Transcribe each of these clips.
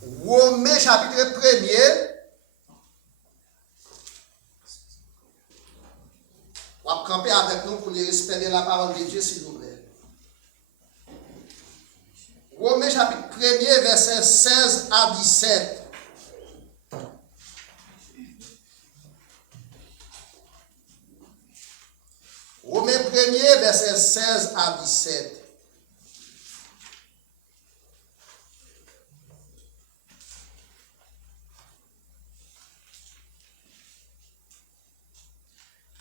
Romains chapitre 1er. On va camper avec nous pour respecter la parole de Dieu, s'il vous plaît. Romains chapitre 1er, versets 16 à 17. Romains 1er, versets 16 à 17.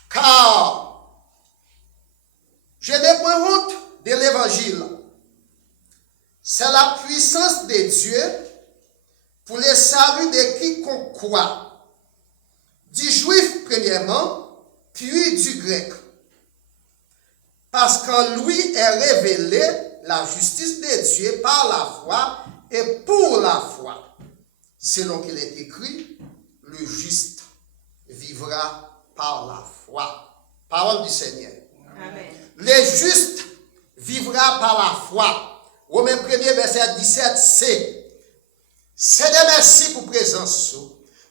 Car je n'ai point honte de l'évangile. C'est la puissance de Dieu pour le salut de quiconque croit, du juif premièrement, puis du grec. Parce qu'en lui est révélée la justice de Dieu par la foi et pour la foi. Selon qu'il est écrit, le juste vivra par la foi. Parole du Seigneur. Amen. Le juste vivra par la foi. Romains 1er, verset 17, c'est de merci pour présence.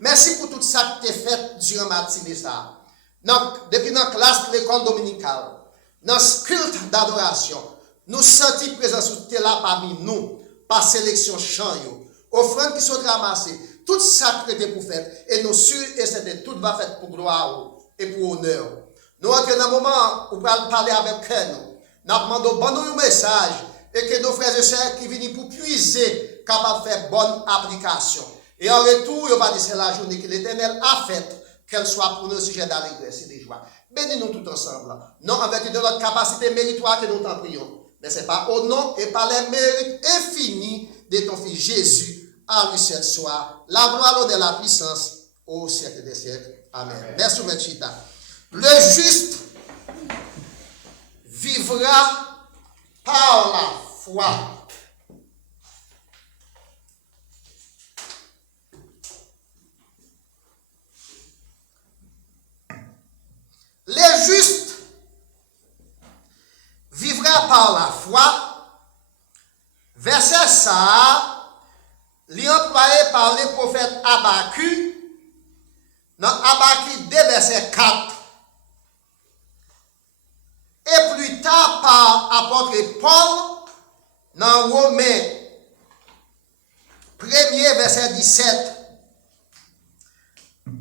Merci pour tout ça que tu as fait durant ma matinée. Depuis notre classe, l'école dominicale, dans ce culte d'adoration, nous sentons présence tu es là parmi nous, par sélection chant, offrandes qui sont ramassées, tout ça que tu pour faire, et nous sûrs et certains, tout va faire pour gloire et pour honneur. Nous entrons dans un moment où nous allons parler avec nous, nous demandons bon message, et que nos frères et sœurs qui viennent pour puiser, capables de faire bonne application. Et en retour, il va dire c'est la journée que l'Éternel a faite, qu'elle soit pour nous sujet d'allégresse et de joie. Bénis-nous tout ensemble. Non en vertu de notre capacité méritoire que nous t'en prions. Mais ce n'est pas au nom et par les mérites infinis de ton Fils Jésus, à lui seul soit la gloire, l'honneur et la puissance au siècle des siècles. Amen. Merci, Mechita. Le juste vivra par la foi. Le juste vivra par la foi. Verset ça, l'employé par le prophète Habakkuk, dans Habakkuk 2, verset 4. Et plus tard par apôtre Paul, dans Romains 1er, verset 17.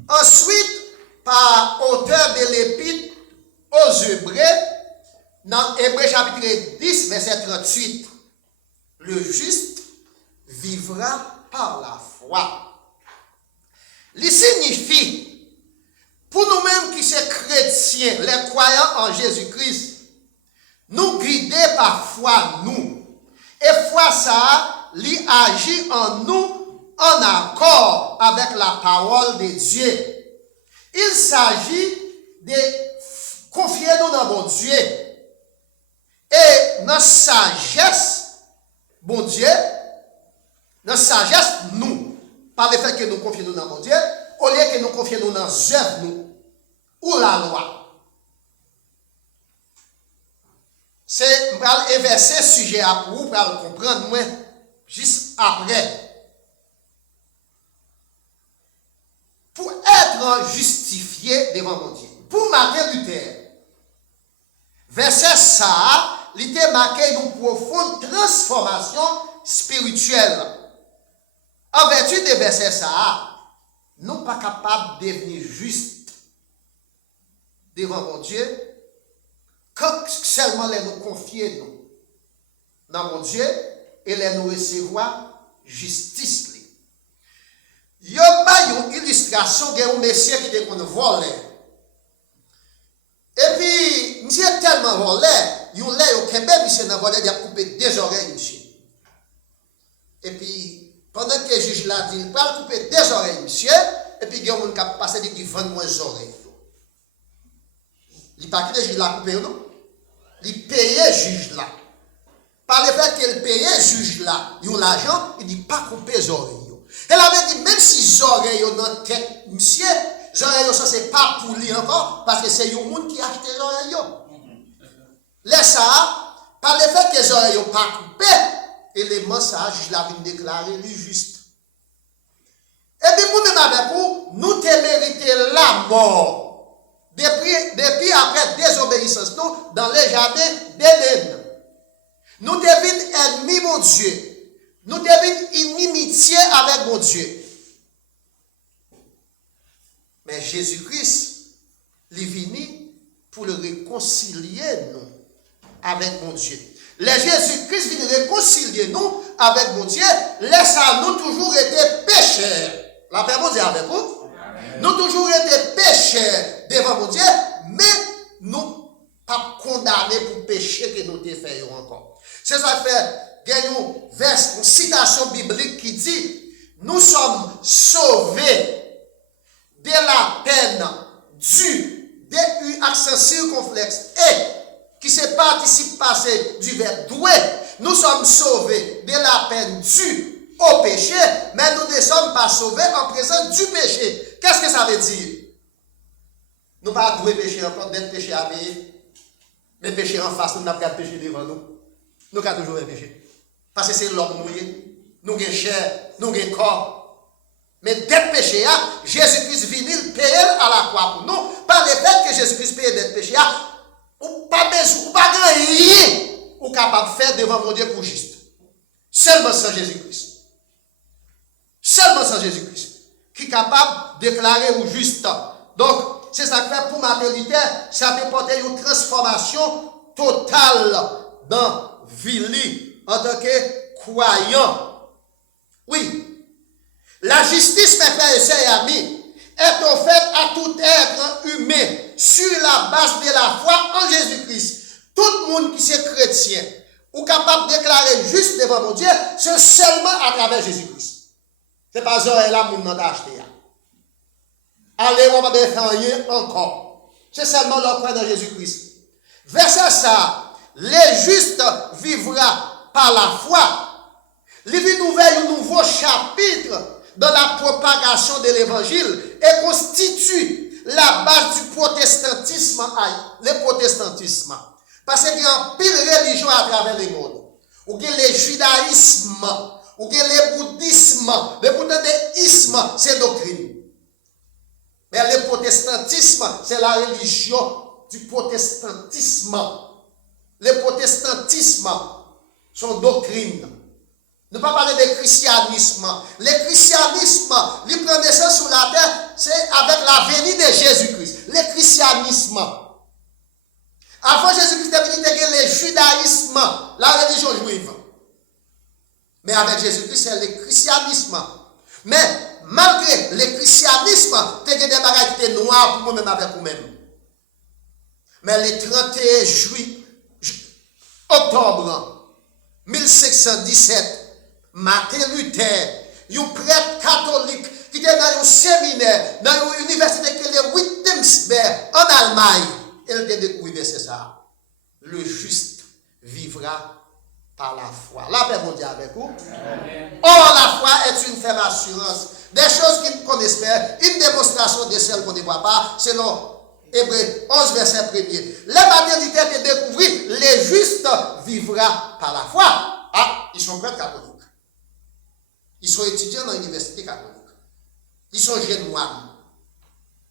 Ensuite, par auteur de l'épître aux Hébreux, dans Hébreux chapitre 10, verset 38, le juste vivra par la foi. Il signifie, pour nous-mêmes qui sommes chrétiens, les croyants en Jésus-Christ, nous guider par foi, nous. Et foi ça, il agit en nous en accord avec la parole de Dieu. Il s'agit de confier nous dans mon Dieu. Et notre sagesse, bon Dieu, notre sagesse, nous, par le fait que nous confions nous dans mon Dieu, au lieu que nous confions nous dans œuvres, nous, ou la loi. C'est pour inverser ce sujet à vous, pour le comprendre, moi, juste après. Pour être justifié devant mon Dieu. Pour Martin Luther, verset ça, il était marqué une profonde transformation spirituelle. En vertu de verset ça, nous ne sommes pas capables de devenir justes devant mon Dieu quand seulement les nous confier nous dans mon Dieu et les nous recevoir justice. Il y a une illustration d'un monsieur qui est volé. Et puis, monsieur est tellement volé, il y a un kembe, monsieur n'a volé, il a coupé 2 oreilles, monsieur. Et puis, pendant que le juge l'a dit, il va couper 2 oreilles, monsieur, et puis il y a un qui a passé de 20 moins oreilles. Il pas que le juge l'a coupé, non? Il payait le juge là. Par le fait qu'il payait le juge là, il a l'argent, il dit pas couper les oreilles. Elle avait dit, même si les oreilles dans la tête, monsieur, les oreilles, ça c'est pas pour lui encore, parce que c'est le monde qui a acheté les oreilles. Laisse ça, par le fait que les oreilles n'ont pas coupé, et les messages, je l'avais déclaré, lui juste. avec vous, nous te méritons la mort. Depuis après désobéissance, nous, dans les jardins d'Éden. Nous devenons ennemis, mon Dieu. Nous devenons inimitié avec mon Dieu. Mais Jésus-Christ, il est venu pour le réconcilier, nous, avec mon Dieu. Les Jésus-Christ vient réconcilier nous avec mon Dieu, laisse à nous toujours été pécheurs. La paix, mon Dieu, avec vous. Amen. Nous toujours été pécheurs devant mon Dieu, mais nous pas condamnés pour péché que nous te faisons encore. C'est ça que fait, il y a une citation biblique qui dit, nous sommes sauvés de la peine due, DU accent circonflexe, et qui se participe passé du verbe doué, nous sommes sauvés de la peine due au péché, mais nous ne sommes pas sauvés en présence du péché. Qu'est-ce que ça veut dire? Nous ne pas doué péché encore, d'être péché à payer, mais péché en face, nous n'avons pas de péché devant nous. Nous avons toujours un péché. Parce que c'est l'homme mouillé, nous avons chair, nous avons corps. Mais d'être péché, Jésus-Christ vient payer à la croix pour nous, par le fait que Jésus-Christ paye d'être péché, ou pas besoin, ou pas rien, ou capable de faire devant mon Dieu pour juste. Seulement sans Jésus-Christ. Seulement sans Jésus-Christ. Qui est capable de déclarer ou juste. Donc, c'est ça que fait pour ma vérité, ça peut porter une transformation totale dans la vie en tant que croyant. Oui. La justice, mes frères et sœurs et amis, est offerte à tout être humain sur la base de la foi en Jésus-Christ. Tout le monde qui est chrétien ou capable de déclarer juste devant mon Dieu, c'est seulement à travers Jésus-Christ. Ce n'est pas ça, là, mon nom d'acheter. Allez, on va faire rien encore. C'est seulement leur foi dans Jésus-Christ. Verset ça, les justes vivra par la foi. Il vient d'ouvrir un nouveau chapitre dans la propagation de l'évangile et constitue la base du protestantisme. Le protestantisme. Parce qu'il y a un pile religion à travers le monde. Ou que le judaïsme, ou que le bouddhisme, le bouddhisme, c'est doctrine. Mais le protestantisme, c'est la religion du protestantisme. Le protestantisme, son doctrine. Ne pas parler de christianisme. Le christianisme, il prend naissance sur la terre, c'est avec la venue de Jésus-Christ. Le christianisme. Avant Jésus-Christ est venu, il y a le judaïsme, la religion juive. Mais avec Jésus-Christ, c'est le christianisme. Mais malgré le christianisme, il y a des bagages qui étaient noirs pour moi-même avec vous-même. Mais le 31 octobre 1517, Martin Luther, un prêtre catholique qui était dans un séminaire, dans une université qui est le Wittenberg en Allemagne, il a découvert c'est ça. Le juste vivra par la foi. La paix mondiale avec vous. Or, la foi est une ferme assurance des choses qu'on espère, une démonstration de celles qu'on ne voit pas, selon Hébreux 11, verset 1er. La maternité de découvrir, les justes vivra par la foi. Ah, ils sont prêtres catholiques. Ils sont étudiants dans l'université catholique. Ils sont jeunes noirs.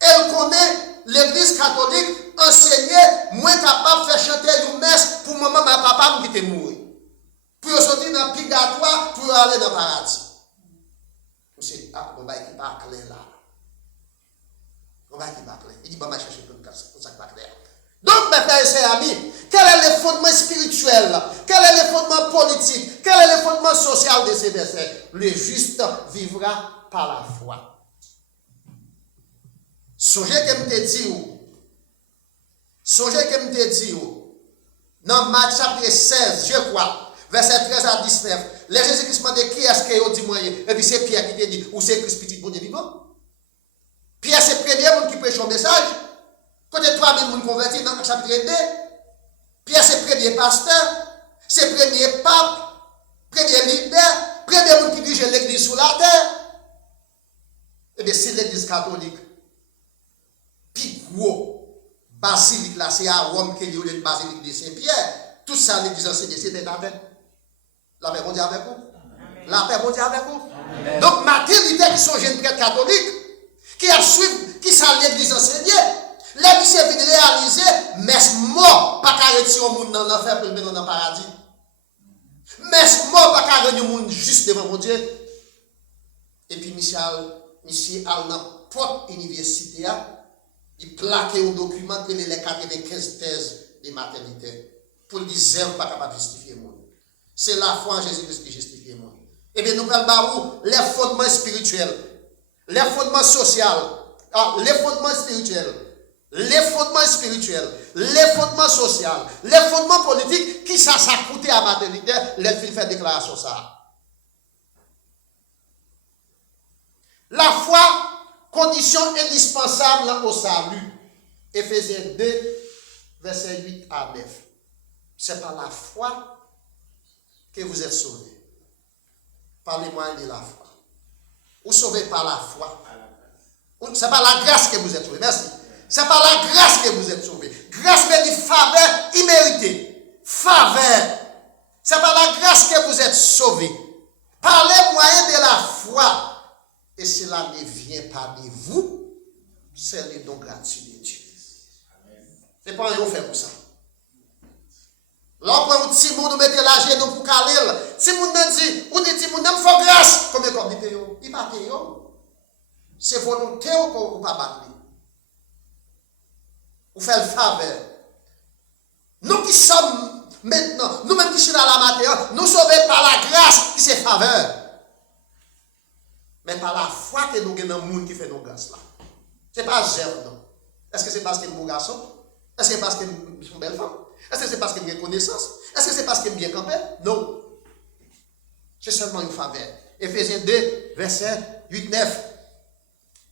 Elle connaît l'église catholique enseignée, moins capable de faire chanter une messe pour maman, ma papa qui était mort. Pour sortir dans le purgatoire, pour aller dans le paradis. C'est on va qui pas clair là. On va qui pas clair. Il dit, bah, chercher pour ça pas clair. Donc, mes frères et sœurs amis, quel est le fondement spirituel? Quel est le fondement politique? Quel est le fondement social de ces versets? Le juste vivra par la foi. Songez que je te dis, dans Marc chapitre 16, je crois, verset 13 à 19, les Jésus-Christ m'a dit qui est-ce qu'il dit moyen? Et puis c'est Pierre qui te dit, ou c'est Christ petit bon Dieu vivant? Pierre, c'est le premier monde qui prêche son message. Côté 3000 personnes convertis dans le chapitre 2. Pierre, c'est le premier pasteur, c'est le premier pape, premier leader, premier monde qui dirige l'église sur la terre. Et bien, c'est l'église catholique. Puis gros, basilique là, c'est à Rome qu'il y a une basilique de Saint-Pierre. Tout ça, l'église enseignée, c'était la paix. La paix mondiale avec vous. La paix mondiale avec vous. Donc, Martin Luther, qui sont jeunes prêtres catholiques, qui a suivi, qui ça l'église enseignée. L'église est venue réaliser, mais mort, pas qu'à retirer le monde dans l'enfer pour le mettre dans le paradis. Mais mort, pas qu'à retirer le monde juste devant mon Dieu. Et puis, monsieur al dans propre université, il plaque un document qui est les 95 thèses de maternité. Pour le dire, pas capable de justifier le monde. C'est la foi en Jésus-Christ qui justifie le monde. Eh bien, nous parlons les fondements spirituels, les fondements sociaux, les fondements spirituels, les fondements spirituels, les fondements sociaux, les fondements politiques, qui ça coûte à la maternité, les filles fait déclaration ça. La foi, condition indispensable au salut. Éphésiens 2, versets 8 à 9. C'est par la foi que vous êtes sauvés. Parlez-moi de la foi. Vous sauvez par la foi. C'est par la grâce que vous êtes sauvés. Merci. C'est par la grâce que vous êtes sauvés. Grâce veut dire faveur imméritée. Faveur. C'est par la grâce que vous êtes sauvés. Par les moyens de la foi. Et cela ne vient pas de vous. C'est le don gratuit de Dieu. Ce n'est pas un fait pour ça. Là, on petit monde, nous mettez la genou pour caler. Si vous dit, ou dit, vous n'avez pas grâce. Combien de temps il paye? Il ne paye pas. C'est volonté ou pas battre. Vous faites le faveur. Nous qui sommes maintenant, nous-mêmes qui sommes dans la matière, nous sauvons par la grâce qui c'est faveur. Mais par la foi que nous avons dans le monde qui fait nos grâces là. Ce n'est pas zèle, non. Est-ce que c'est parce que nous sommes garçons? Est-ce que c'est parce que nous sommes belles femmes? Est-ce que c'est parce que nous avons connaissance? Est-ce que c'est parce que nous sommes bien campés? Non. C'est seulement une faveur. Éphésiens 2, verset 8-9.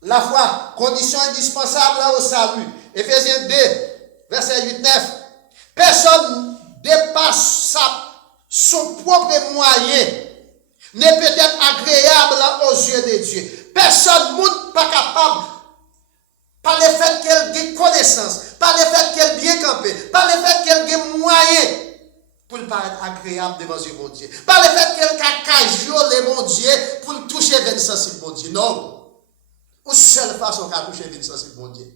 La foi, condition indispensable au salut. Éphésiens 2, verset 8-9. Personne dépasse son propre moyen. N'est peut-être agréable aux yeux de Dieu. Personne n'est pas capable, par le fait qu'elle ait connaissance, par le fait qu'elle bien campé, par le fait qu'elle ait moyen pour le paraître agréable devant mon Dieu, par le fait qu'elle ait cajoler mon Dieu pour le toucher vers sensible mon Dieu. Non. Ou seule façon qu'elle toucher vers sensible mon Dieu.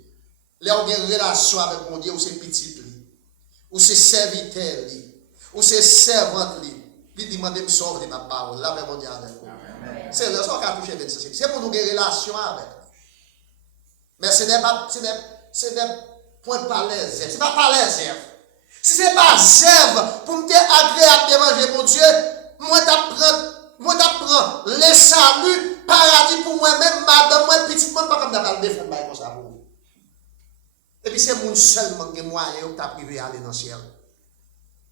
Là, on a une relation avec mon Dieu, ou c'est petit, ou c'est serviteur, ou c'est servante. Il demande de me sauver de ma parole. Là, mon Dieu avec vous. C'est le seul qui a touché vers sensible. C'est pour nous avoir une relation avec. Mais ce n'est pas point par les zèves. Ce n'est pas par les zèves. Si ce n'est pas zève pour me dire agréable de manger mon Dieu, moi t'apprends le salut, paradis pour moi-même, madame, moi, petit monde, pas comme d'avoir le défendre comme ça pour vous. Et puis c'est mon seulement qui moyen qui t'a privé à aller dans le ciel.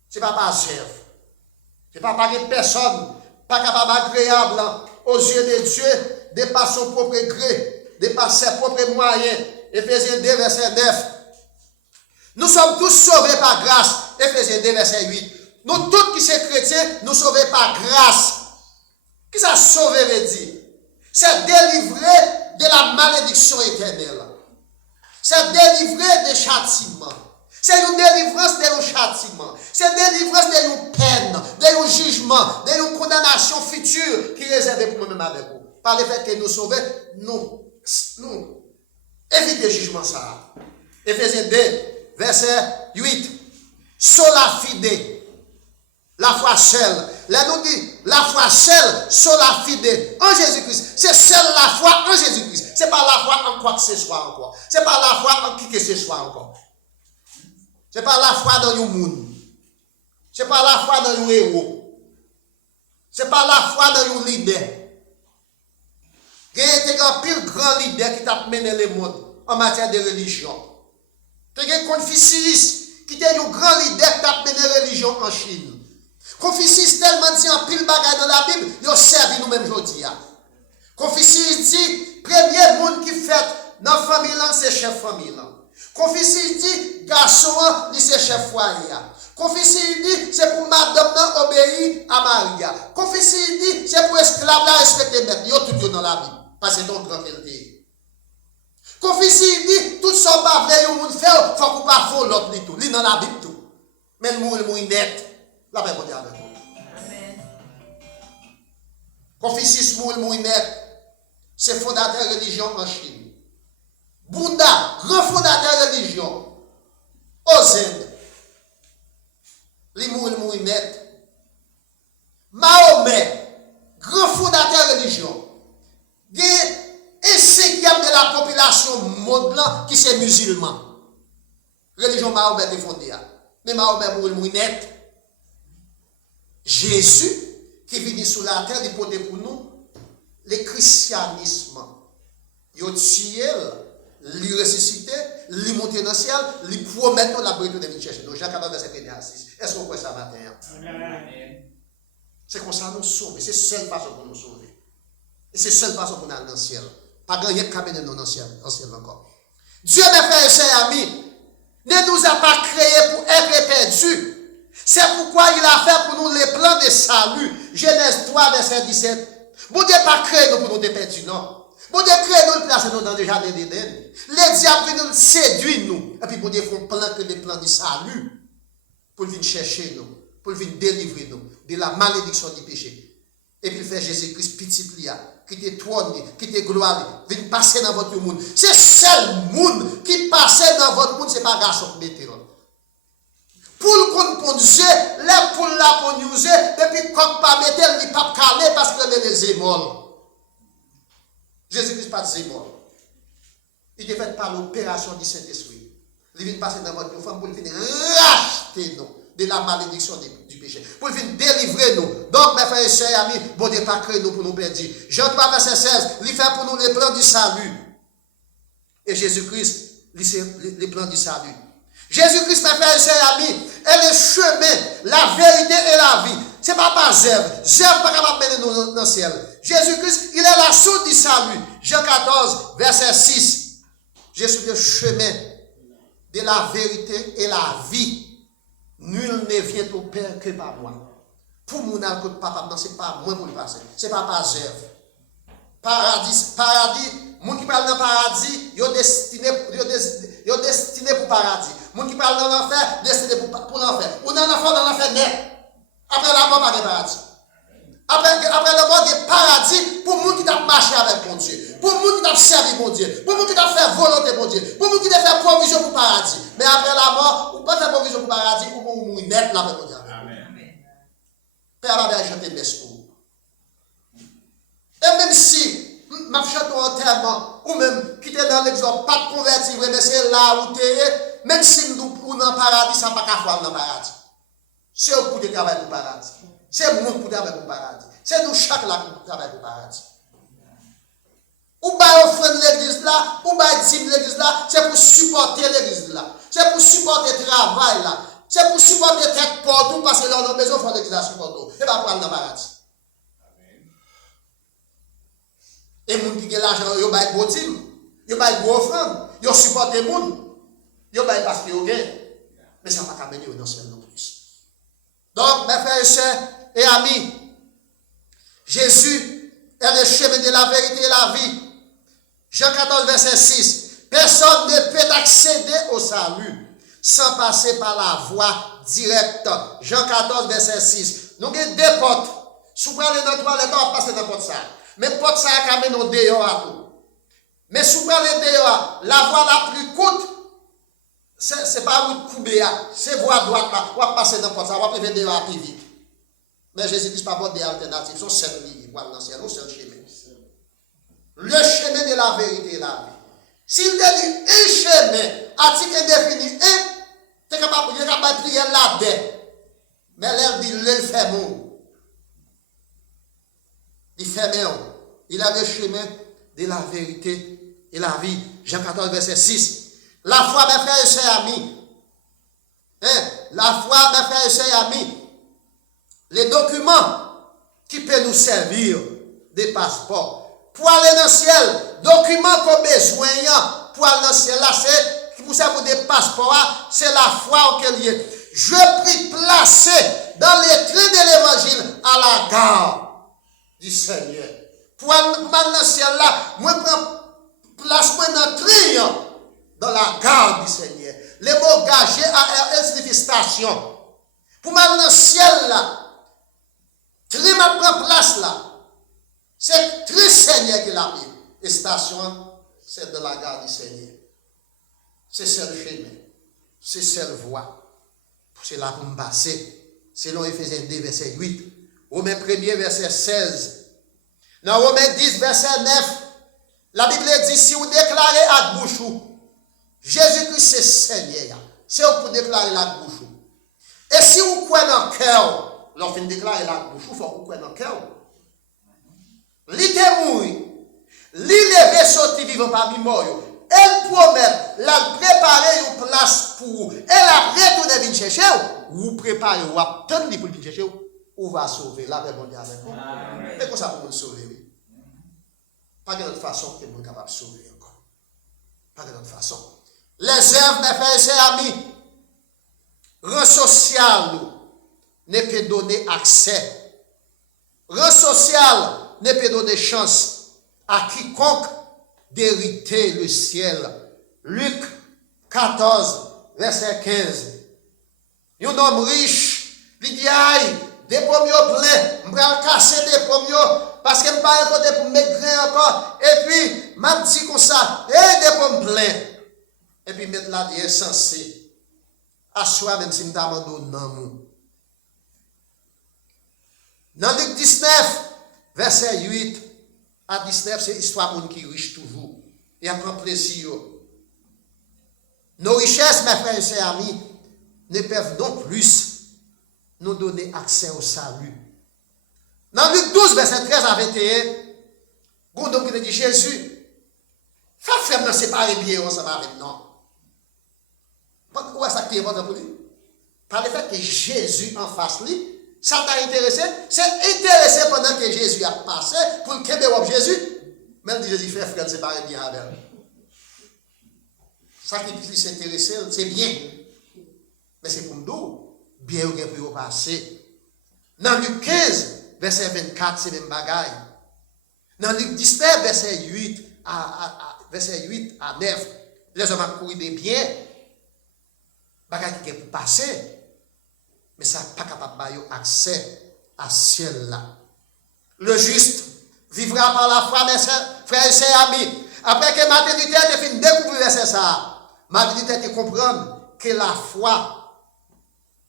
Ce n'est pas par zève. Ce n'est pas par une personne, pas capable agréable aux yeux de Dieu, de par son propre gré. De par ses propres moyens. Éphésiens 2, verset 9. Nous sommes tous sauvés par grâce. Éphésiens 2, verset 8. Nous tous qui sommes chrétiens, nous sauvés par grâce. Qu'est-ce que ça sauver veut dire? C'est délivrer de la malédiction éternelle. C'est délivrer des châtiments. C'est une délivrance de nos châtiments. C'est une délivrance de nos peines, de nos jugements, de nos condamnations futures qui réservent pour nous-mêmes avec vous. Par le fait que nous sauvons, nous évitez le jugement ça. Éphésiens 2, verset 8. Sola fide. La foi seule. Là, nous dit, la foi seule, sola fide. En Jésus-Christ. C'est seule la foi en Jésus-Christ. C'est pas la foi en quoi que ce soit encore. C'est pas la foi en qui que ce soit encore. C'est pas la foi dans le monde. C'est pas la foi dans le héros. C'est pas la foi dans le leader. Il y a un pile grand leader qui t'a mené le monde en matière de religion. Il y a Confucius qui était un grand leader qui t'a mené la religion en Chine. Confucius tellement dit un pile bagaille dans la Bible, il a servi nous-mêmes aujourd'hui. Confucius dit, premier monde qui fait dans la famille, c'est chef famille. Confucius dit, garçon, c'est chef foyer. Confucius dit, c'est pour madame obéir à Maria. Confucius dit, c'est pour esclave respecter maître. Il y a tout dans la Bible. Parce que c'est donc grand qualité. Confucius dit, tout ça pas vrai, il faut faire, faut qu'on pas faire l'autre tout. Il dans la Bible tout. Mais le mot est net. La paix pour dire avec vous. Amen. Confucius mot net. C'est fondateur de religion en Chine. Bouddha, grand fondateur de religion, aux Indes, il mourit net. Mahomet, grand fondateur de religion, il y a un cinquième de la population monde qui c'est musulman. Religion Mahomet est fondée. Mais Mahomet mourit net. Jésus, qui vient sur la terre, il porte pour nous le christianisme. Il a tué, il ressuscité, il monté dans le ciel, il promet la brèche de chercher. Donc, Jean 14, verset 1 à 6. Est-ce qu'on croit ça matin? Amen. C'est comme ça nous sauver. C'est la seule façon pour nous sauver. Et c'est la seule façon pour nous aller dans le ciel. Pas grand rien qui amène nous dans le ciel encore. Dieu, mes frères et sœurs amis, ne nous a pas créés pour être perdus. C'est pourquoi il a fait pour nous les plans de salut. Genèse 3, verset 17. Bon Dieu n'a pas créé nous pour nous être perdus, non. Bon Dieu crée nous, placer nous dans le jardin d'Éden. Les diables nous séduisent nous. Et puis bon Dieu font plein que des plans de salut pour venir chercher nous, pour venir délivrer nous de la malédiction du péché. Et puis faire Jésus-Christ petit lia, qui te trône, qui te gloire, venir passer dans votre monde. C'est seul monde qui passe dans votre monde, c'est pas garçon qui mettez là. Pour le conduire, les poules là pour nous user, depuis comme pas mettre, il pas calé parce que les émoles. Jésus-Christ pas de zémol. Il est fait par l'opération du Saint-Esprit. Il vient passer dans votre femme pour venir racheter nous de la malédiction du péché. Pour venir délivrer nous. Donc, mes frères et sœurs, amis, bon Dieu pas créé nous pour nous perdre. Jean 3, verset 16, il fait pour nous les plans du salut. Et Jésus-Christ, les plans du salut. Jésus-Christ, mes frères et sœurs, amis, est le chemin, la vérité et la vie. Ce n'est pas Zève. Zève pas capable de mener nous dans le ciel. Jésus-Christ, il est la source du salut. Jean 14, verset 6. Je suis le chemin de la vérité et la vie. Nul ne vient au Père que par moi. Pour mon alcool, papa, non, ce n'est pas moi pour le passer. Ce n'est pas Zève. Paradis, moun qui parle dans le paradis, ils sont destinés pour paradis. Moun qui parle dans l'enfer, destiné pour l'enfer. Ou dans l'enfer net. Après la mort, pas de paradis. Après la mort, il y a paradis pour les gens qui ont marché avec mon Dieu. Pour les gens qui ont servi mon Dieu. Pour les gens qui ont fait volonté mon Dieu. Pour les gens qui ont fait provision pour le paradis. Mais après la mort, ou pas faire provision pour le paradis, ou pour mourir net là avec mon Dieu. Père, la vie, je te laisse pour vous. Et même si, ma chante en enterrement, ou même quitter dans l'exemple, pas de convertir, mais c'est là où tu es, même si nous sommes dans le paradis, ça n'a pas qu'à faire dans le paradis. C'est eux pour travailler pour le paradis. C'est nous pour travailler pour le paradis. C'est nous chaque là pour travailler pour le paradis. Ou bien offrir l'église là, ou bien dire l'église là, c'est pour supporter l'église là. C'est pour supporter le travail là. C'est pour supporter le tête pour tout, parce que là, on a besoin de faire l'église là, supporter. Et pas prendre dans le paradis. Et les gens qui ont l'argent, ils ont des gros dîmes, ils ont des gros offrandes, ils ont supporté les gens, ils ont parce qu'ils ont gagné. Mais ça ne va pas amener dans le ciel non plus. Donc, mes frères et sœurs et amis, Jésus est le chemin de la vérité et la vie. Jean 14, verset 6. Personne ne peut accéder au salut sans passer par la voie directe. Jean 14, verset 6. Nous avons deux portes. Si vous allez dans la toilette, on va passer dans la porte ça. Mais la porte ça a quand même nos dehors à tout. Mais si vous allez dehors, la voie la plus courte, ce n'est pas route coubée, c'est voie droite là. On va passer dans la porte ça, on va priver dehors plus vite. Mais Jésus-Christ n'a pas des alternatives, sont sept lignes pour aller dans le ciel, c'est un chemin. Le chemin de la vérité et la vie. S'il te dit un chemin, article indéfini, tu es capable de prier là-dedans. Mais elle dit, le fait mon. Il fait mon. Il a le chemin de la vérité et la vie. Jean 14, verset 6. La foi, mes frères et sœurs amis. La foi, mes frères et sœurs amis. Les documents qui peuvent nous servir des passeports. Pour aller dans le ciel, documents qu'on a besoin pour aller dans le ciel, là, c'est pour ça des passeports, c'est la foi auquel il est. Je prie placer dans les trains de l'évangile à la gare du Seigneur. Pour aller dans le ciel, là, moi, je prends place dans le train dans la gare du Seigneur. Les mots gagés à signifie station. Pour aller dans le ciel, là, train prend place là. C'est très Seigneur qui l'a mis. Et station, c'est de la gare du Seigneur. c'est seul chemin, c'est seule voie. C'est là pour me passer. Selon Ephésiens 2, verset 8. Romains 1er, verset 16. Dans Romains 10, verset 9, la Bible dit, si vous déclarez à bouche, Jésus-Christ c'est Seigneur, c'est pour déclarer la bouche. Et si vous croyez dans le cœur, lorsque vous déclarez la bouche, il faut que vous croyez dans le cœur. Li te mourir, li lever sorti vivant parmi mort. Elle promet, la préparer une place pour vous. Elle a retourné venir chercher vous préparez, vous attendez pour venir chercher ou va sauver. La paix mondiale avec vous. Mais comment ça pour nous sauver? Pas de notre façon que nous sommes capables de sauver encore. Pas de notre façon. Les œuvres, mes frères et sœurs amis, rang social ne peut donner accès. Rang social ne peut donner chance à quiconque d'hériter le ciel. Luc 14, verset 15. Un homme riche, il dit, aïe, des pommes pleins, je vais casser des pommes parce que je ne pas un côté pour mettre grain encore. Et puis, je dis comme ça, et des pommes pleins. Et puis, mettre là, il est censé. À soi, même si je m'abandonne, non. Dans Luc 19, verset 8 à 19, c'est l'histoire de monde qui est riche toujours. Et prend plaisir. Nos richesses, mes frères et sœurs amis, ne peuvent non plus nous donner accès au salut. Dans Luc 12, verset 13 à 21, bon donc il dit Jésus, fais-moi séparer bien ensemble avec nous. Où est-ce que c'est important pour lui? Par le fait que Jésus en face lui, ça t'a intéressé? C'est intéressé pendant que Jésus a passé pour qu'il y Jésus. Même si Jésus fait frère, séparer bien avec lui. Ça qui puisse s'intéresser, c'est bien. Mais c'est pour nous, bien ou bien pour passer. Dans Luc 15, verset 24, c'est même bagaille. Dans Luc 19, verset 8 à 9, les hommes ont couru des biens. Bagaille qui est pour passer. Mais ça n'est pas capable d'avoir accès à ciel là. Le juste vivra par la foi, mes frères et sœurs amis. Après que maternité a fini de découvrir ça, maternité a comprendre que la foi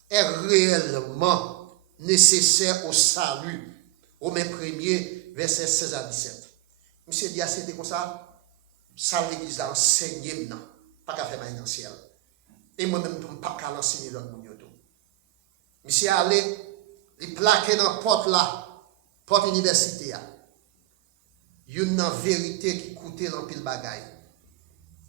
est réellement nécessaire au salut. Romains 1er, verset 16 à 17. Monsieur dit, c'était comme ça, ça l'église a enseigné maintenant, pas qu'à faire dans le ciel. Et moi-même, je ne peux pas l'enseigner dans le monde. Monsieur allé, il plaqué dans la porte là, porte université. Il y a une vérité qui coûtait dans pile bagaille.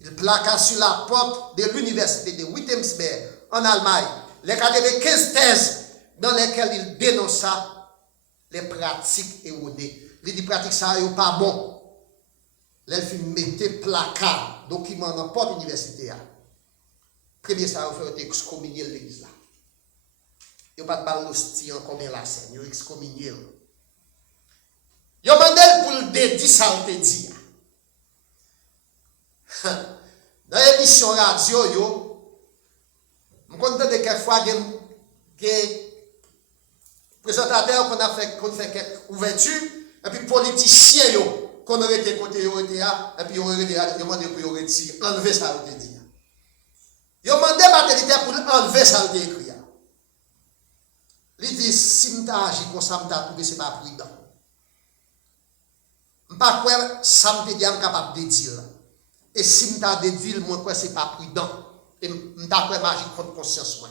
Il plaqua sur la porte de l'université de Wittemberg en Allemagne. Les cadres de 15 thèses dans lesquelles il dénonça les pratiques erronées. Il dit pratiques ça n'est pas bon. Les filles mettaient placard, document dans la porte universitaire. Premier ça a fait excommunier l'église là. Il n'y a pas de balle l'hostie en combien la scène. Il y a excommunié. Il y a demandé pour le dédit ça te dit. Dans l'émission radio, je me compte de quelquefois que présentateur qu'on fait quelques ouvertures, et puis politiciens qu'on aurait été côté, et puis on aurait demandé pour enlever ça te dit. Il a demandé à la pour enlever ça te écrit. Il dit, si je agis comme ça, je trouve que ce n'est pas prudent. Je ne sais pas quoi ça me dit capable de dire. Et si je me dire, moi, quoi, ce n'est pas prudent. Et je ne sais pas agir contre conscience.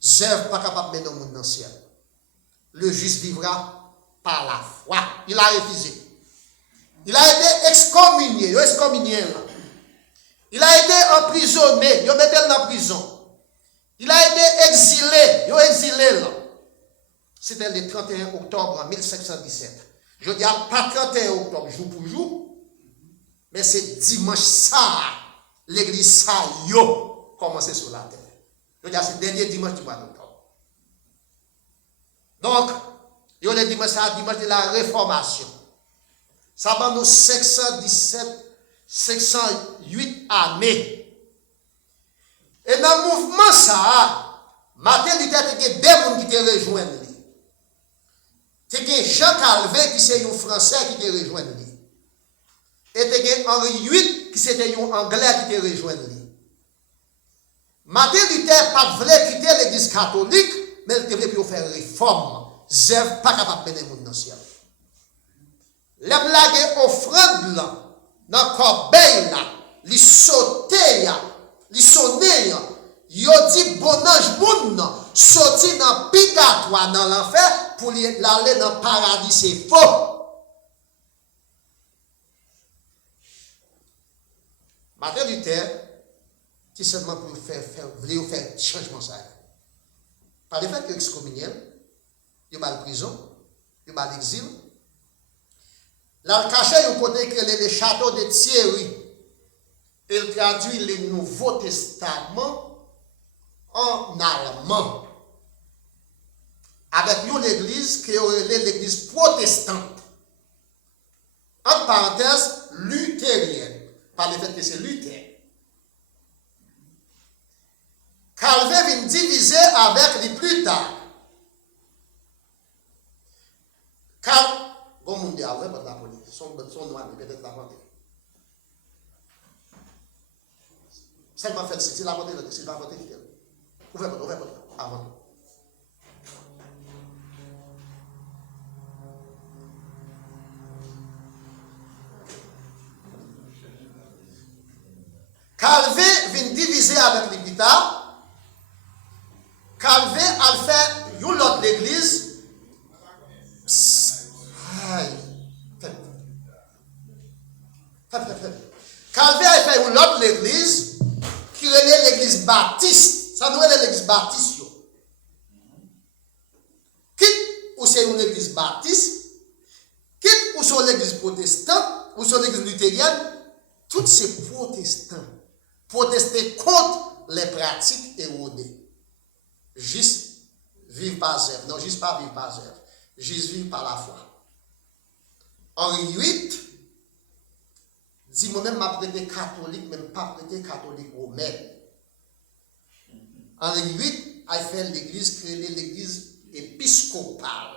Zèvre pas capable de mettre dans le ciel. Le juste vivra par la foi. Il a refusé. Il a été excommunié. Il a été emprisonné. Il a mis en prison. Il a été exilé. C'était le 31 octobre 1717. Je dis pas 31 octobre, jour pour jour, mais c'est dimanche ça, l'église ça, commencé sur la terre. Je dis c'est le dernier dimanche du mois d'octobre. Donc, le dimanche ça, dimanche de la réformation. Ça va nous 508 années. Et dans le mouvement, ça, Martin Luther, il y a des gens qui te rejoignent. Il y a Jean Calvin, qui est un Français, qui te rejoignent. Et il y a Henri VIII, qui est un Anglais, qui te rejoignent. Martin Luther pas voulait quitter l'église catholique, mais il devait pour faire réforme. Zèv pas capable de mener le monde dans le ciel. Les blagues offrandes là, dans le corbeil là, les sauter, les sonner, yo dit bon ange moun sorti dans purgatoire dans l'enfer pour aller dans le paradis, c'est faux. Martin Luther, c'est seulement pour faire changement ça. Par le fait que excommunié, il va à la prison, il va à l'exil. Là, il caché un côté que les châteaux de Thierry. Il traduit le Nouveau Testament en allemand. Avec une église qui est l'église protestante. En parenthèse, luthérienne. Par le fait que c'est Luther. Calvin vient diviser avec lui plus tard. Car, bon, mon Dieu, après, la police, son noir, peut-être la vente. Seulement fait, c'est la vente, c'est la vente. Ouvrez votre, avant. Calvin vient diviser avec lui plus tard. Calvin a fait une autre église. Calvin a fait une autre église qui est l'église baptiste. Ça nous est l'église baptiste. Quitte ou c'est une église baptiste, quitte ou c'est l'église protestante, ou c'est l'église luthérienne, tous ces protestants protestaient contre les pratiques erronées. Juste vivre par zèbre. Non, juste pas vivre par zèbre. Juste vivre par la foi. Henri VIII dit moi-même m'a prêté catholique, même pas prêté catholique romain. Henri VIII a fait l'église, créé l'église épiscopale.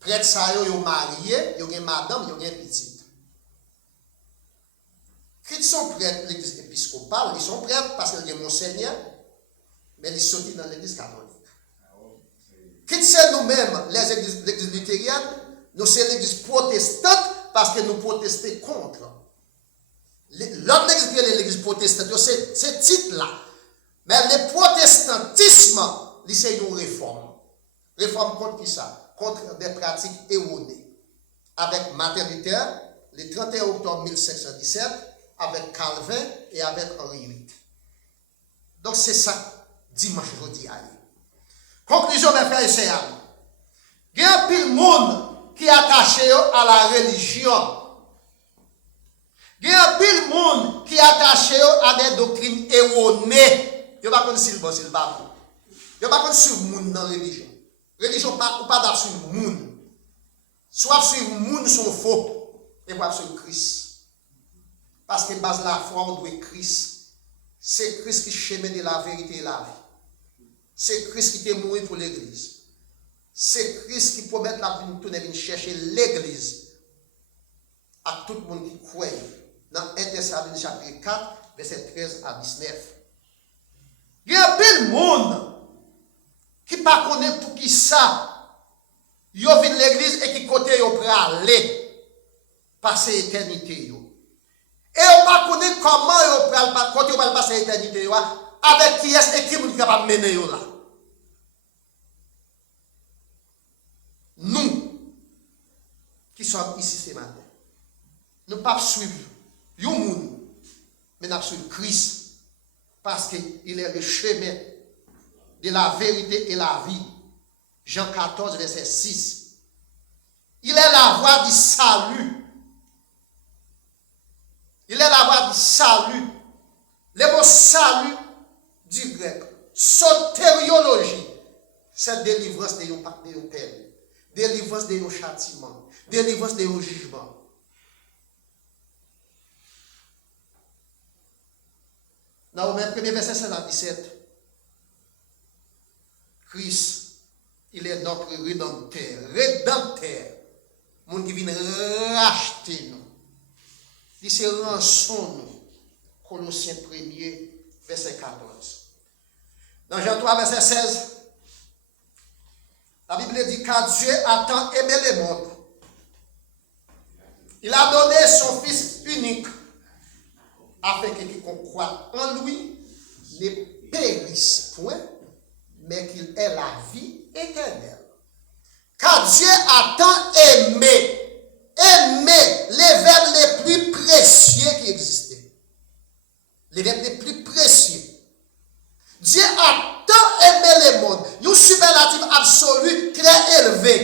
Prêtre ça yo marié, yo gen madame, yo gen petite. Qui sont prêtres l'église épiscopale, ils sont prêtres parce qu'ils ont monseigneur, mais ils sont dans l'église catholique. Qui c'est nous-mêmes, l'église luthérienne, nous c'est l'église protestante parce que nous protestons contre. L'autre église qui est l'église protestante, c'est ce titre-là. Mais le protestantisme, c'est une réforme. Réforme contre qui ça? Contre des pratiques erronées. Avec Martin Luther, le 31 octobre 1517, avec Calvin et avec Henri VIII. Donc c'est ça, dimanche jeudi. Conclusion, mes frères et sœurs. Il y a un pile monde qui est attaché à la religion. Il y a un pile monde qui est attaché à des doctrines erronées. Il n'y a pas comme s'il bon, s'il pas bon. Il n'y a pas comme sur le monde dans la religion. Religion pas sur le monde. Soit sur le monde sont faux, et pas sur Christ. Parce que base la foi, on doit Christ. C'est Christ qui chemin de la vérité et la vie. C'est Christ qui est mort pour l'église. C'est Christ qui promet la vie de venir chercher l'église. À tout le monde qui croit. Dans 1 Thessaloniciens chapitre 4, verset 13 à 19. Il y a un bel monde qui ne connaît pas pour qui ça. Ils viennent l'église et qui côté ils prêt à aller passer l'éternité. Et on ne connaît comment ils vont passer l'éternité avec qui est-ce et qui est capable de mener là. Nous qui sommes ici ce matin, nous ne pouvons pas suivre un monde, mais nous suivons Christ parce qu'il est le chemin de la vérité et la vie. Jean 14, verset 6. Il est la voie du salut. Il est la voie du salut. Le mot salut du grec, sotériologie, c'est délivrance de nos peines, délivrance de nos châtiments, délivrance de nos jugements. Dans le 1er verset 17, Christ, il est notre rédempteur. Rédempteur. Monde qui vient racheter nous. Il se rançon nous. Colossiens 1er, verset 14. Dans Jean 3, verset 16, la Bible dit, car Dieu a tant aimé le monde. Il a donné son Fils unique, afin que quiconque croit en lui ne périsse point, mais qu'il ait la vie éternelle. Car Dieu a tant aimé les verbes les plus précieux qui existaient. Les verbes les plus précieux. Dieu a tant aimé le monde. Un superlatif absolu très élevé.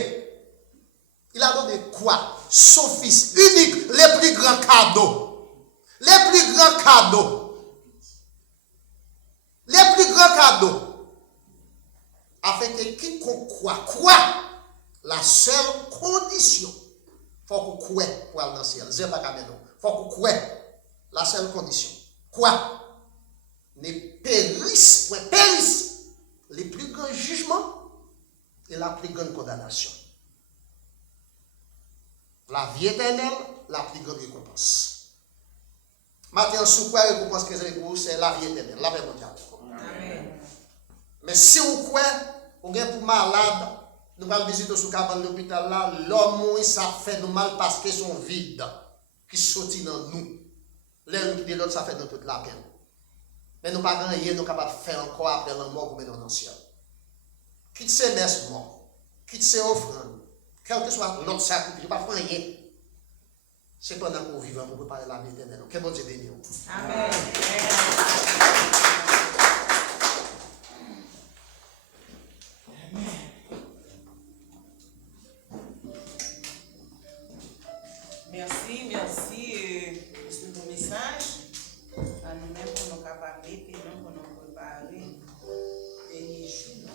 Il a donné quoi? Son Fils unique, les plus grands cadeaux. Les plus grands cadeaux. Les plus grands cadeaux. Afin que quiconque croit, la seule condition, il faut qu'on croit pour aller dans le ciel. Il faut qu'on croit. La seule condition. Quoi? Ne périsse, point périsse. Les plus grands jugements et la plus grande condamnation. La vie éternelle, la plus grande récompense. Maintenant, sous quoi récompense que vous c'est la vie éternelle, la paix mondiale. Amen. Mais si vous croyez, vous êtes pour malade, nous allons visiter sous cabane de l'hôpital là, l'homme, ça fait nous mal parce qu'ils sont vides, qui sortent dans nous. L'un qui dit l'autre, ça fait nous toute la peine. Mais nous pas gagner, nous capables de faire encore après la mort pour mettre dans le ciel. Quitte ces messes morts, quitte ces offrandes, quel que soit notre sacrifice, pas faire rien. C'est pendant qu'on vit pour préparer la vie éternelle. Que bon Dieu bénisse. Amen. Merci pour ton message. À nous-mêmes pour nous capables et nous pour nous préparer les jours.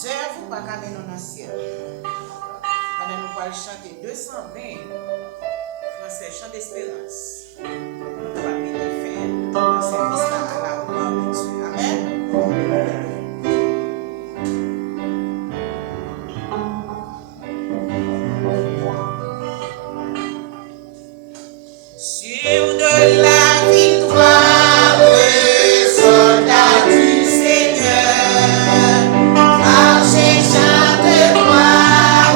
Zèvre pas qu'à dans le ciel. Pendant nous allons chanter 220 français chant d'espérance. Nous allons faire le service à la gloire de Dieu. Amen. Sur de la victoire, les soldats du Seigneur, marchez, chantez, gloire,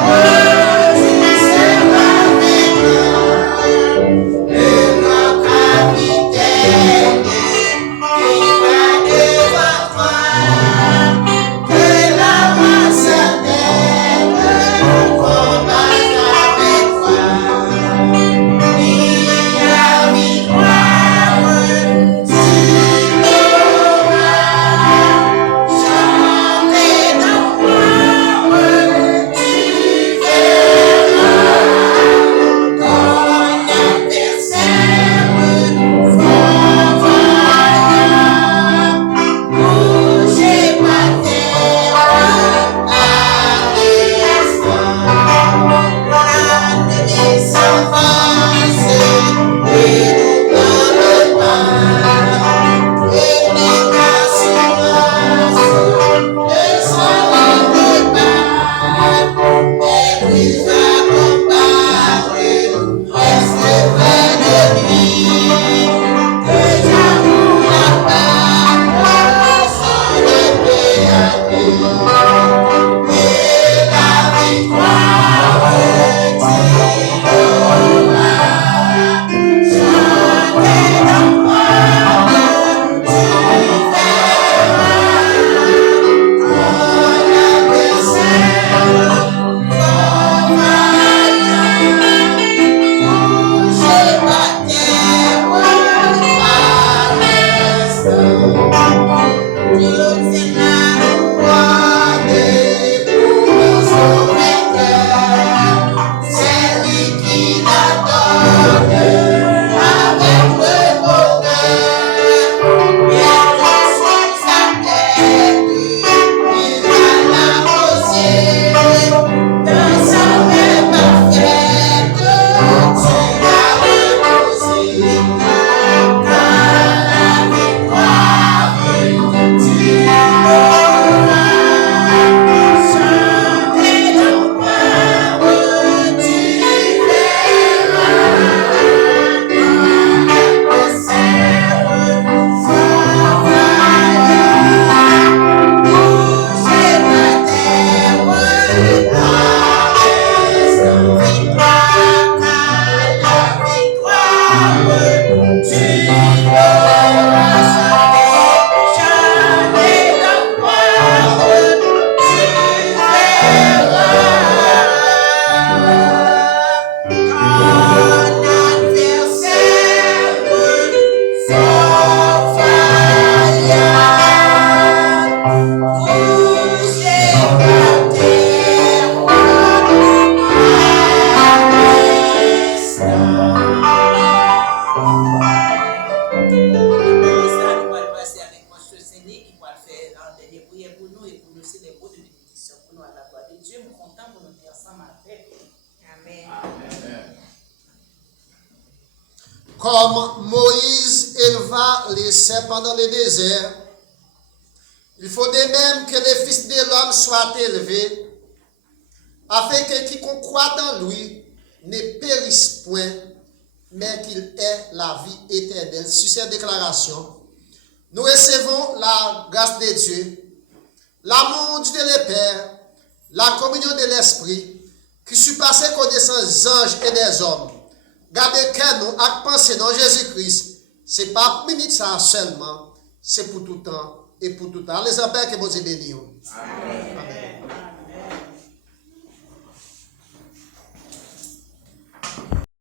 tu seras vainqueur. Le grand capitaine Comme Moïse éleva les serpents dans le désert, il faut de même que les fils de l'homme soient élevés, afin que quiconque croit en lui ne périsse point, mais qu'il ait la vie éternelle. Sur cette déclaration, nous recevons la grâce de Dieu, l'amour de Dieu le Père, la communion de l'Esprit, qui surpasse connaissance des anges et des hommes. Gardez que nous, à penser dans Jésus-Christ, ce n'est pas pour minute ça seulement, c'est pour tout temps et pour tout temps. Les appels que vous bénis. Amen. Amen.